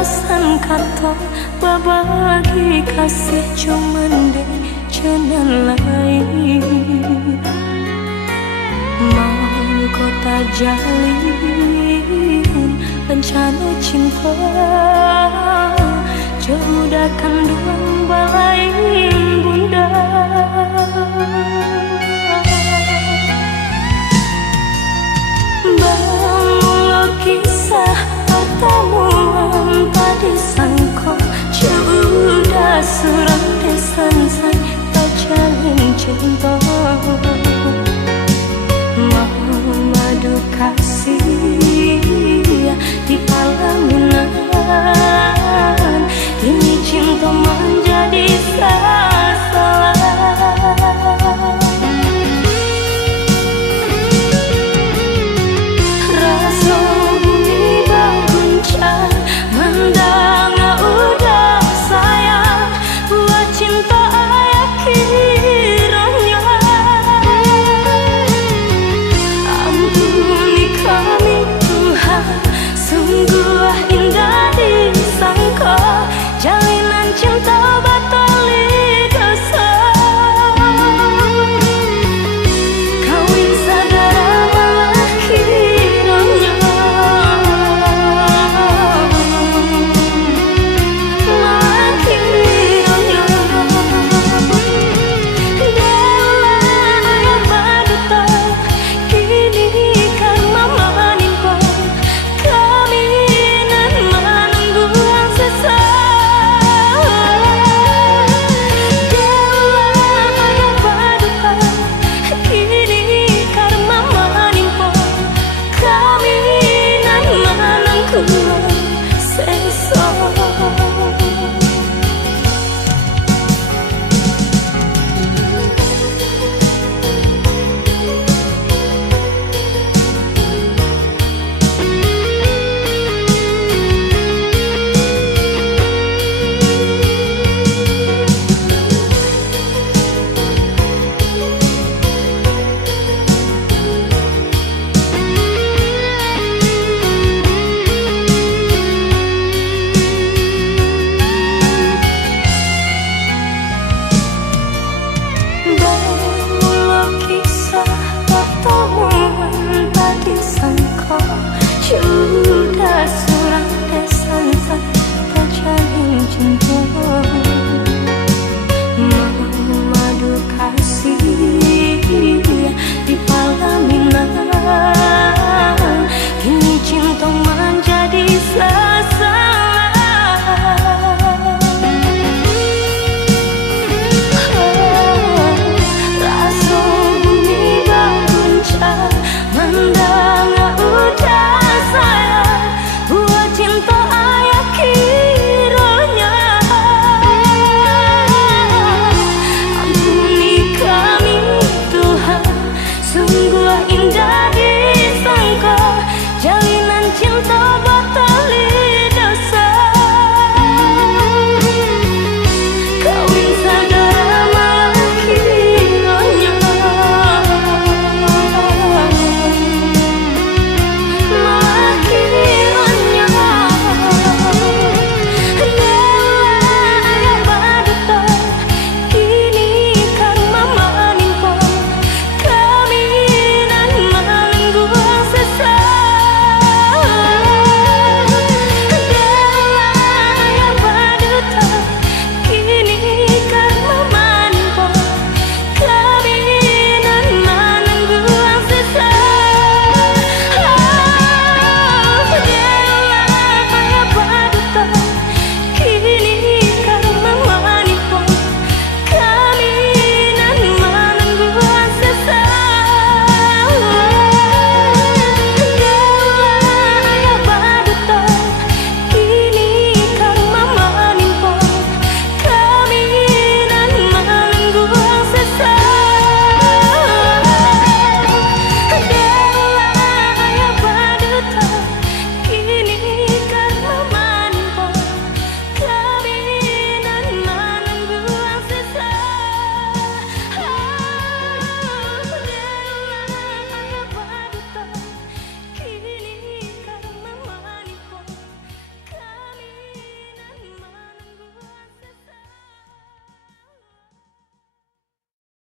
alasan kato babagi kasih cuman deh jalan lain. Mau kota jalin rencana cinta, jauh dakan duang balai bunda. Bangun kisah pertemuan tadi sangko, sudah surang desan say tak jalin cinta. Madu kasih di pelaminan, ini cinta menjadi salah. Rasa bumi berguncang mendang udah sayang, buat cinta ayah kiranya. Ampuni kami Tuhan, sungguh indah disangka, jalinan cinta batali dosa. Kawin saudara malah kiranya, malah kiranya. Dela ayah baduta, kini karma menimpa, kami nan menunggu yang sesat. Dela ayah baduta, kini karma menimpa, kami nan menunggu sesat. Bangun kisah pertemuan tadi sangka,